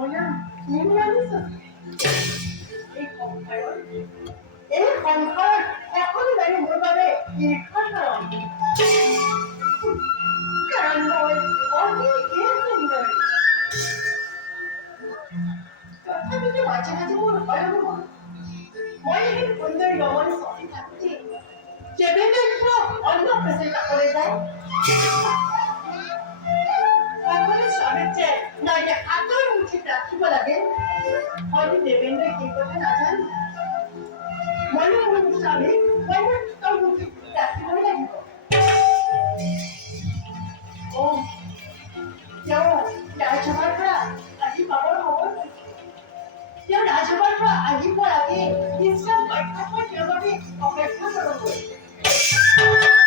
মনা নিৰ্মাণিত এই সংসাৰত সকলো জানি মোৰ বাবে ঈৰ্ষাৰ কাৰণ মই অতি সুন্দৰী তথাপিতো মাজে মাজে মোৰ ভয় অনুভৱ মই এই সুন্দৰী ৰমণ চলি থাকোঁতে যেনেকৈ অন্য চেষ্টা করে যায় সকলে স্বামীর নাইলে হাতের মুঠে রাখিব লাগে হয়তো দেবেন্দ্র এই কথা না জানো মনে মনে স্বামী মনে তোর মুঠে রাখিবই লাগিব ও তেওঁ ৰাজসভাৰ পৰা আজি পাবৰ সময় তেওঁ ৰাজসভাৰ পৰা আহিব লাগে নিশ্চয় পৰীক্ষা মই তেওঁৰ বাবে অপেক্ষা কৰোঁ